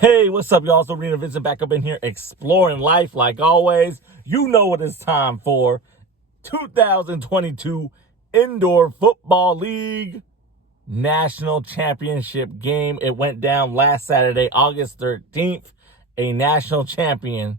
Hey, what's up, y'all? It's Arenavincent back up in here exploring life like always. You know what it's time for. 2022 Indoor Football League National Championship game. It went down last Saturday, August 13th. A national champion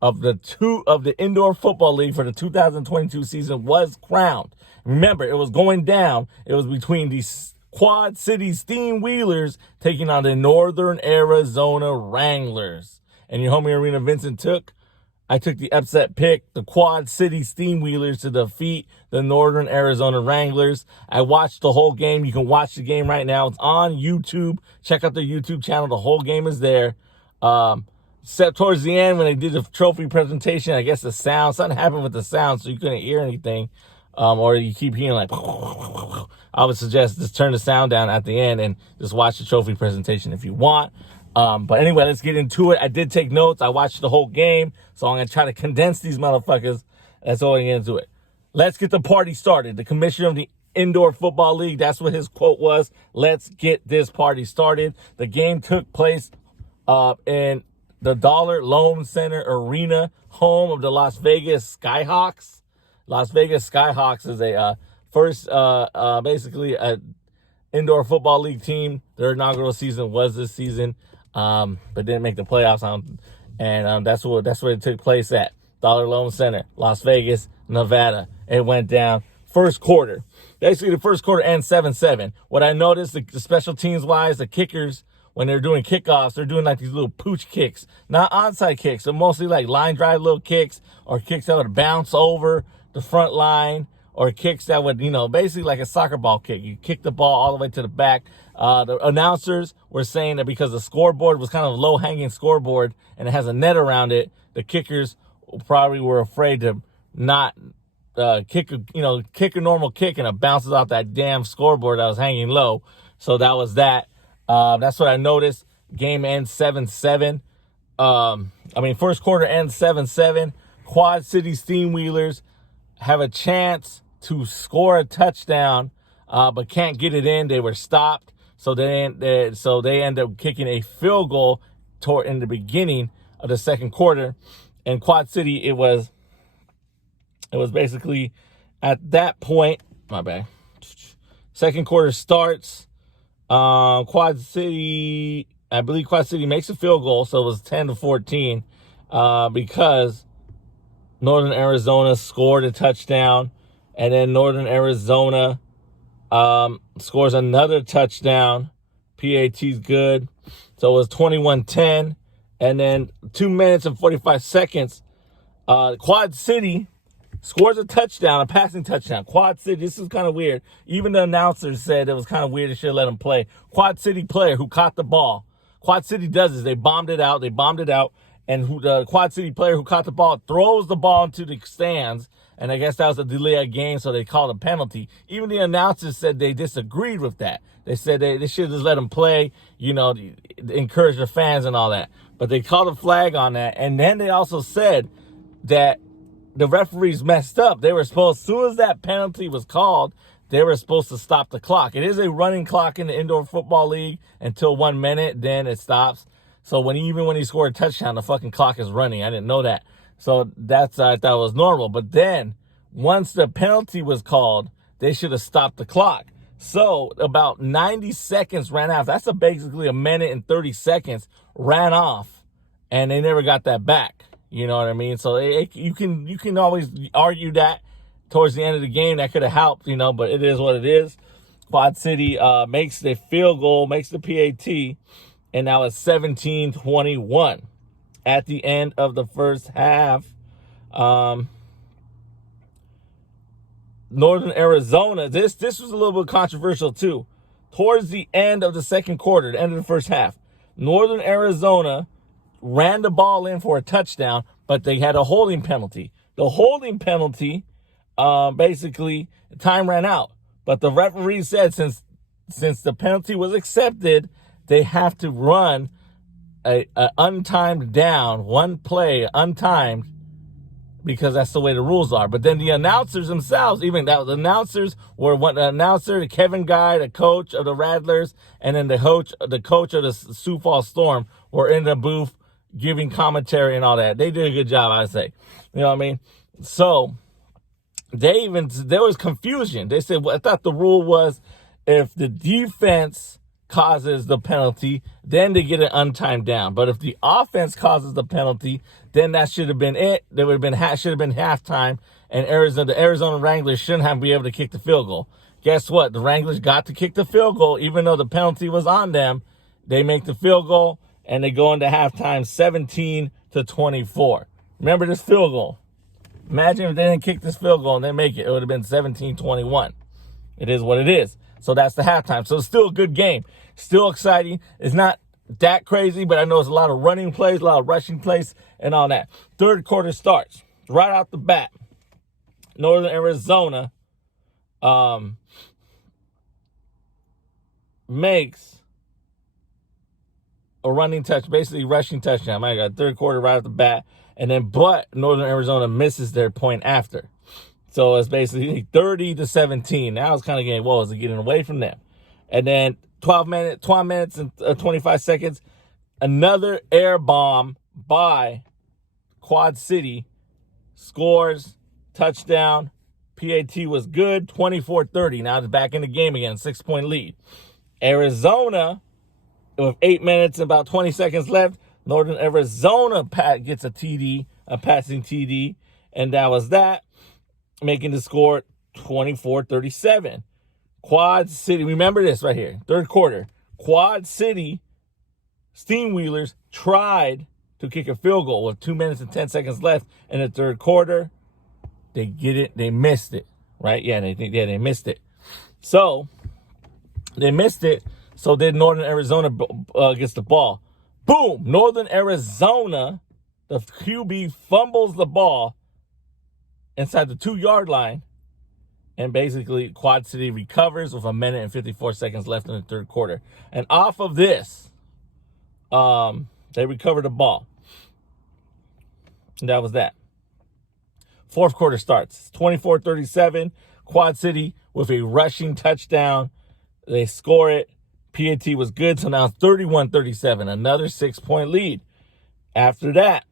of the Indoor Football League for the 2022 season was crowned. Remember, it was going down. It was between the Quad City Steam Wheelers taking on the Northern Arizona Wranglers. And your homie Arenavincent I took the upset pick, the Quad City Steam Wheelers to defeat the Northern Arizona Wranglers. I watched the whole game. You can watch the game right now. It's on YouTube. Check out the YouTube channel. The whole game is there. Except towards the end when they did the trophy presentation, I guess the sound, something happened with the sound, so you couldn't hear anything. Or you keep hearing like, I would suggest just turn the sound down at the end and just watch the trophy presentation if you want. But anyway, let's get into it. I did take notes. I watched the whole game, so I'm going to try to condense these motherfuckers. That's all I get into it. Let's get the party started. The commissioner of the Indoor Football League, that's what his quote was. Let's get this party started. The game took place in the Dollar Loan Center Arena, home of the Las Vegas Skyhawks. Las Vegas Skyhawks is a basically a indoor football league team. Their inaugural season was this season, but didn't make the playoffs. And that's where it took place at Dollar Loan Center, Las Vegas, Nevada. It went down first quarter. Basically, the first quarter ends 7-7. What I noticed, the special teams wise, the kickers, when they're doing kickoffs, they're doing like these little pooch kicks, not onside kicks. They're mostly like line drive little kicks or kicks that would bounce over the front line, or kicks that would, basically like a soccer ball kick. You kick the ball all the way to the back. The announcers were saying that because the scoreboard was kind of a low-hanging scoreboard and it has a net around it, the kickers probably were afraid to not kick a normal kick and it bounces off that damn scoreboard that was hanging low. So that was that. That's what I noticed. Game ends 7-7. First quarter ends 7-7. Quad City Steam Wheelers have a chance to score a touchdown, but can't get it in. They were stopped, so they end up kicking a field goal in the beginning of the second quarter. And Quad City, it was basically at that point. My bad. Second quarter starts. Quad City makes a field goal, so it was 10-14, because Northern Arizona scored a touchdown, and then Northern Arizona scores another touchdown. PAT's good. So it was 21-10. And then 2 minutes and 45 seconds, Quad City scores a touchdown, a passing touchdown. Quad City, this is kind of weird. Even the announcers said it was kind of weird they should have let him play. Quad City player who caught the ball. Quad City does this. They bombed it out. And the Quad City player who caught the ball throws the ball into the stands. And I guess that was a delay of game, so they called a penalty. Even the announcers said they disagreed with that. They said they should just let him play, encourage the fans and all that. But they called a flag on that. And then they also said that the referees messed up. As soon as that penalty was called, they were supposed to stop the clock. It is a running clock in the Indoor Football League until 1 minute, then it stops. So when he scored a touchdown, the fucking clock is running. I didn't know that. So I thought was normal. But then once the penalty was called, they should have stopped the clock. So about 90 seconds ran off. That's basically a minute and 30 seconds ran off, and they never got that back. You know what I mean? So you can always argue that towards the end of the game that could have helped, but it is what it is. Quad City makes the field goal, makes the PAT. And now it's 17-21 at the end of the first half. Northern Arizona, this was a little bit controversial too. Towards the end of the second quarter, the end of the first half, Northern Arizona ran the ball in for a touchdown, but they had a holding penalty. The holding penalty, basically, time ran out. But the referee said since the penalty was accepted, they have to run a untimed down, one play untimed, because that's the way the rules are. But then the announcers themselves, even that the announcers were the announcer, the Kevin Guy, the coach of the Rattlers, and then the coach of the Sioux Falls Storm were in the booth giving commentary and all that. They did a good job, I say. You know what I mean? So there was confusion. They said, well, I thought the rule was if the defense causes the penalty, then they get an untimed down. But if the offense causes the penalty, then that should have been it. There would have been halftime, and the Arizona Wranglers shouldn't have been able to kick the field goal. Guess what? The Wranglers got to kick the field goal, even though the penalty was on them. They make the field goal, and they go into halftime 17-24. Remember this field goal. Imagine if they didn't kick this field goal and they make it. It would have been 17-21. It is what it is. So that's the halftime. So it's still a good game. Still exciting. It's not that crazy, but I know it's a lot of running plays, a lot of rushing plays, and all that. Third quarter starts. Right out the bat. Northern Arizona makes a rushing touchdown. My God, third quarter right out the bat. And then, but Northern Arizona misses their point after. So it's basically 30-17. Now it's kind of getting, is it getting away from them? And then 12 minutes and 25 seconds, another air bomb by Quad City scores, touchdown. PAT was good, 24-30. Now it's back in the game again, 6-point lead. Arizona, with 8 minutes and about 20 seconds left, Northern Arizona gets a TD, a passing TD, and that was that, making the score 24-37. Quad City, remember this right here, third quarter. Quad City Steamwheelers tried to kick a field goal with 2 minutes and 10 seconds left in the third quarter. They missed it, right? They missed it. So, they missed it, so then Northern Arizona gets the ball. Boom! Northern Arizona, the QB fumbles the ball inside the 2-yard line, and basically Quad City recovers with 1 minute and 54 seconds left in the third quarter. And off of this, they recovered the ball. And that was that. Fourth quarter starts. 24-37. Quad City with a rushing touchdown. They score it. PAT was good, so now 31-37, another 6-point lead. After that,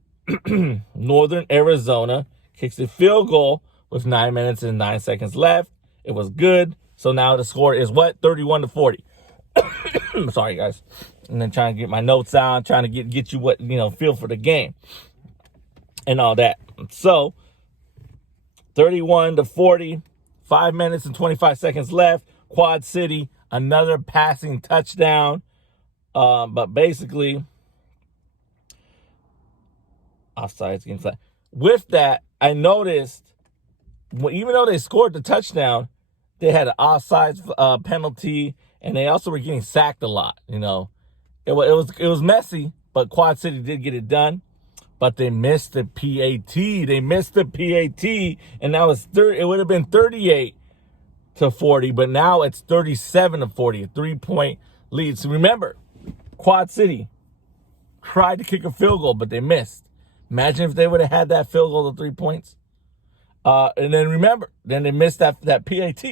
Northern Arizona kicks a field goal with 9 minutes and 9 seconds left. It was good, so now the score is what? 31-40. Sorry, guys. And then trying to get my notes out, trying to get you what, feel for the game and all that. So, 31-40, 5 minutes and 25 seconds left. Quad City, another passing touchdown. But basically, offsides getting flat. With that, I noticed, even though they scored the touchdown, they had an offsides penalty, and they also were getting sacked a lot. It was messy, but Quad City did get it done. But they missed the PAT. And now it would have been 38-40, but now it's 37-40, a 3-point lead. So remember, Quad City tried to kick a field goal, but they missed. Imagine if they would have had that field goal to 3 points. And then remember, then they missed that PAT.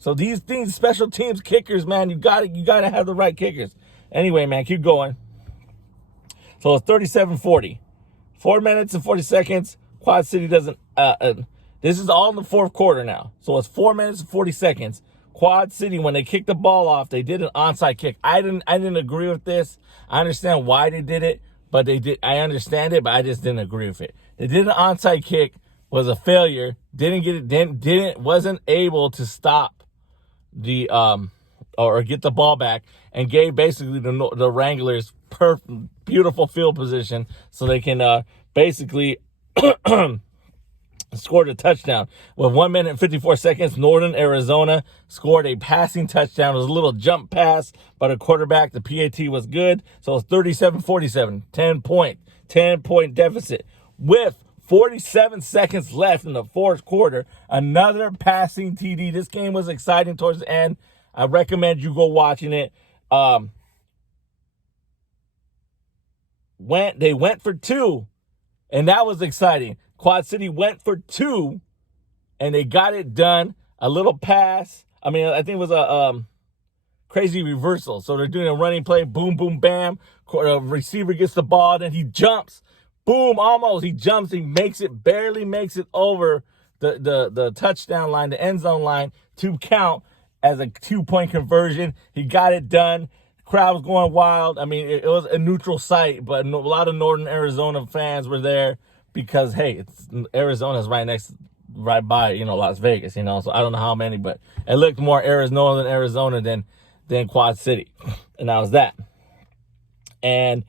So these things, special teams kickers, man, you gotta have the right kickers. Anyway, man, keep going. So it's 37-40. 4 minutes and 40 seconds. Quad City doesn't. This is all in the fourth quarter now. So it's 4 minutes and 40 seconds. Quad City, when they kicked the ball off, they did an onside kick. I didn't agree with this. I understand why they did it, but they did. I understand it, but I just didn't agree with it. They did an onside kick, was a failure. Wasn't able to stop the or get the ball back, and gave basically the Wranglers beautiful field position so they can basically scored a touchdown. With 1 minute and 54 seconds, Northern Arizona scored a passing touchdown. It was a little jump pass by the quarterback. The PAT was good. So it's 37-47, 10-point deficit. With 47 seconds left in the fourth quarter, another passing TD. This game was exciting towards the end. I recommend you go watching it. They went for two, And that was exciting. Quad City went for 2, and they got it done. A little pass. I mean, I think it was a crazy reversal. So they're doing a running play. Boom, boom, bam. Receiver gets the ball, then he jumps. Boom, almost. He jumps. He makes it, barely makes it over the touchdown line, the end zone line, to count as a 2-point conversion. He got it done. Crowd was going wild. I mean, it was a neutral site, but a lot of Northern Arizona fans were there because, hey, Arizona's right by, Las Vegas, So I don't know how many, but it looked more Northern Arizona than Quad City. And that was that. And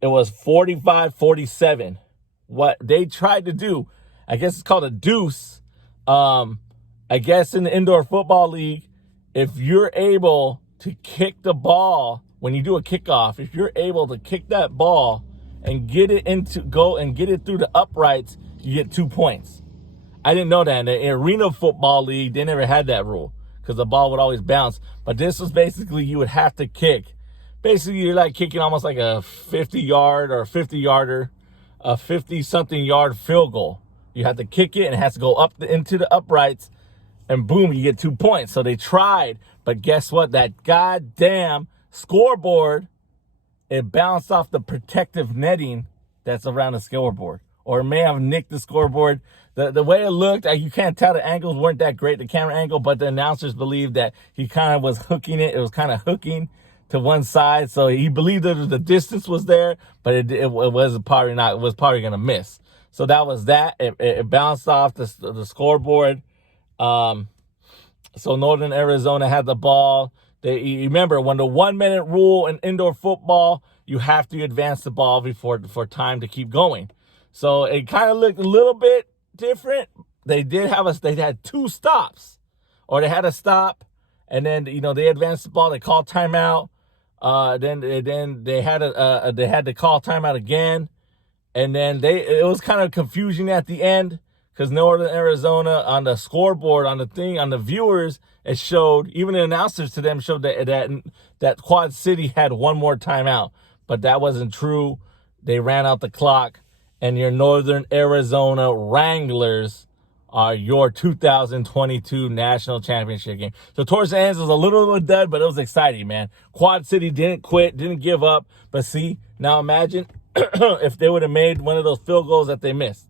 it was 45-47. What they tried to do, I guess it's called a deuce. I guess in the indoor football league, if you're able to kick the ball when you do a kickoff, if you're able to kick that ball and get it through the uprights, you get 2 points. I didn't know that. In the Arena Football League, they never had that rule because the ball would always bounce. But this was basically you would have to kick. Basically, you're like kicking almost like a 50-yard or a 50-yarder, a 50-something yard field goal. You have to kick it, and it has to go up into the uprights, and boom, you get 2 points. So they tried, but guess what? That goddamn scoreboard, it bounced off the protective netting that's around the scoreboard. Or it may have nicked the scoreboard. The way it looked, you can't tell, the angles weren't that great, the camera angle, but the announcers believed that he kind of was hooking it. It was kind of hooking to one side. So he believed that the distance was there, but it was probably not. It was probably going to miss. So that was that. It bounced off the scoreboard. So Northern Arizona had the ball. You remember, when the 1-minute rule in indoor football, you have to advance the ball for time to keep going. So it kind of looked a little bit different. They had 2 stops, or they had a stop, and then they advanced the ball. They called timeout. Then they had to call timeout again, and then it was kind of confusion at the end because Northern Arizona on the scoreboard on the viewers, it showed, even the announcers to them showed that Quad City had one more timeout, but that wasn't true. They ran out the clock, and your Northern Arizona Wranglers are your 2022 national championship game. So towards the end, it was a little bit dead, but it was exciting, man. Quad City didn't quit, didn't give up. But see, now imagine if they would have made one of those field goals that they missed.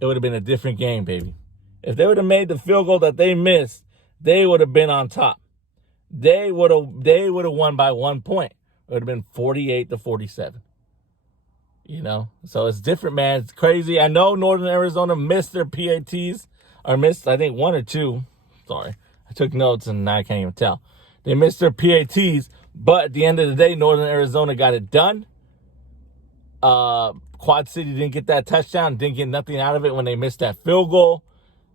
It would have been a different game, baby. If they would have made the field goal that they missed, they would have been on top. They would have won by 1 point. It would have been 48-47. So it's different, man. It's crazy. I know Northern Arizona missed their PATs, or missed, I think, 1 or 2. Sorry. I took notes and now I can't even tell. They missed their PATs, but at the end of the day, Northern Arizona got it done. Quad City didn't get that touchdown, didn't get nothing out of it when they missed that field goal.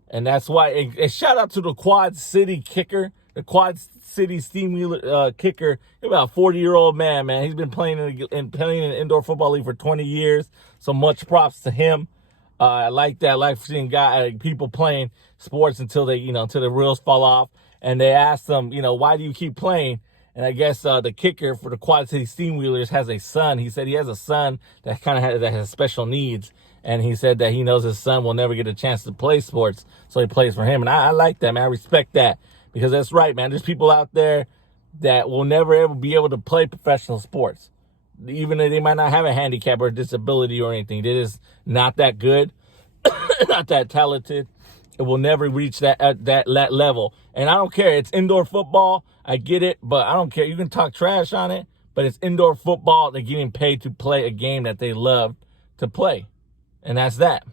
And that's why, and shout out to the Quad City kicker, the Quad City Steamwheeler kicker. He's about a 40-year-old man. He's been playing in the indoor football league for 20 years. So much props to him. I like that. I like seeing people playing sports until the wheels fall off. And they asked him, why do you keep playing? And I guess the kicker for the Quad City Steamwheelers has a son. He said he has a son that has special needs. And he said that he knows his son will never get a chance to play sports, so he plays for him. And I like that, man. I respect that, because that's right, man. There's people out there that will never, ever be able to play professional sports. Even though they might not have a handicap or a disability or anything. They're just not that good, not that talented. It will never reach that level. And I don't care. It's indoor football. I get it, but I don't care. You can talk trash on it, but it's indoor football. They're getting paid to play a game that they love to play. And that's that.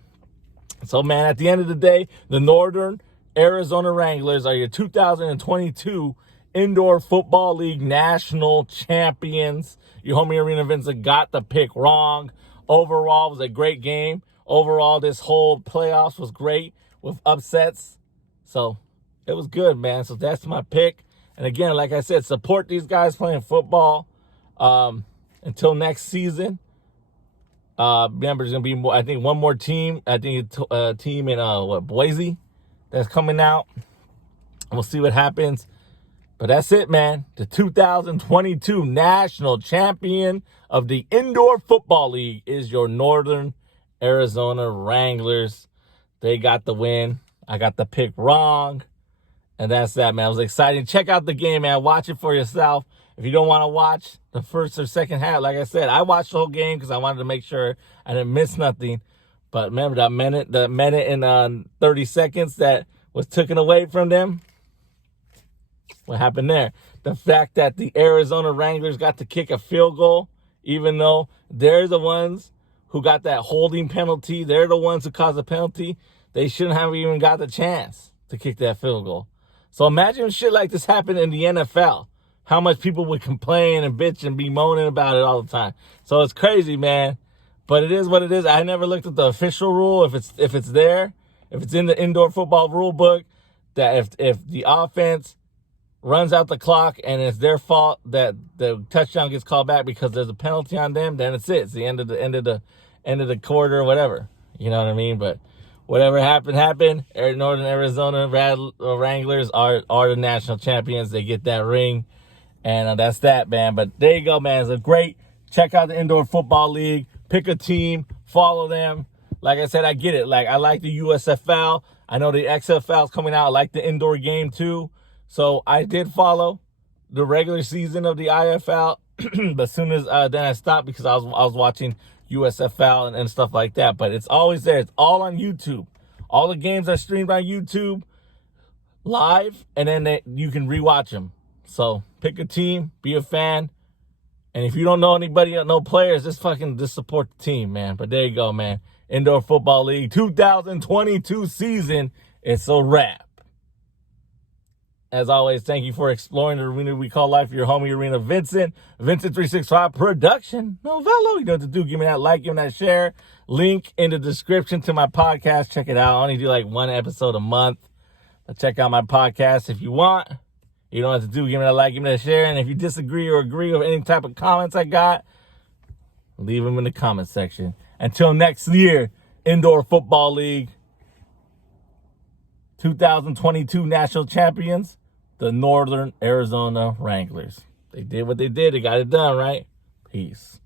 So, man, at the end of the day, the Northern Arizona Wranglers are your 2022 Indoor Football League national champions. Your homie Arenavincent got the pick wrong. Overall, it was a great game. Overall, this whole playoffs was great with upsets. So, it was good, man. So, that's my pick. And again, like I said, support these guys playing football until next season. Remember, there's going to be more, I think one more team. I think a team in Boise that's coming out. We'll see what happens. But that's it, man. The 2022 national champion of the Indoor Football League is your Northern Arizona Wranglers. They got the win. I got the pick wrong. And that's that, man. It was exciting. Check out the game, man. Watch it for yourself. If you don't want to watch the first or second half, like I said, I watched the whole game because I wanted to make sure I didn't miss nothing. But remember the minute and 30 seconds that was taken away from them? What happened there? The fact that the Arizona Wranglers got to kick a field goal, even though they're the ones who got that holding penalty. They're the ones who caused the penalty. They shouldn't have even got the chance to kick that field goal. So imagine if shit like this happened in the NFL. How much people would complain and bitch and be moaning about it all the time. So it's crazy, man. But it is what it is. I never looked at the official rule. If it's there, if it's in the indoor football rule book, that if the offense runs out the clock and it's their fault that the touchdown gets called back because there's a penalty on them, then it's it. It's the end of the quarter or whatever. You know what I mean? But whatever happened. Northern Arizona Wranglers are the national champions. They get that ring. And that's that, man. But there you go, man. It's a great. Check out the Indoor Football League. Pick a team. Follow them. Like I said, I get it. Like, I like the USFL. I know the XFL is coming out. I like the indoor game, too. So I did follow the regular season of the IFL. But as soon as then I stopped because I was watching USFL and stuff like that. But it's always there. It's all on YouTube. All the games are streamed on YouTube live, and then you can rewatch them. So pick a team, be a fan, and if you don't know anybody, no players, just support the team, man. But there you go, man. Indoor Football League 2022 season. It's a wrap. As always, thank you for exploring the arena we call life. Your homie, Arenavincent. Vincent 365 production. Novello. You know what to do. Give me that like, give me that share. Link in the description to my podcast. Check it out. I only do like one episode a month. But check out my podcast if you want. You know what to do. Give me that like, give me that share. And if you disagree or agree with any type of comments I got, leave them in the comment section. Until next year, Indoor Football League 2022 national champions, the Northern Arizona Wranglers. They did what they did. They got it done, right? Peace.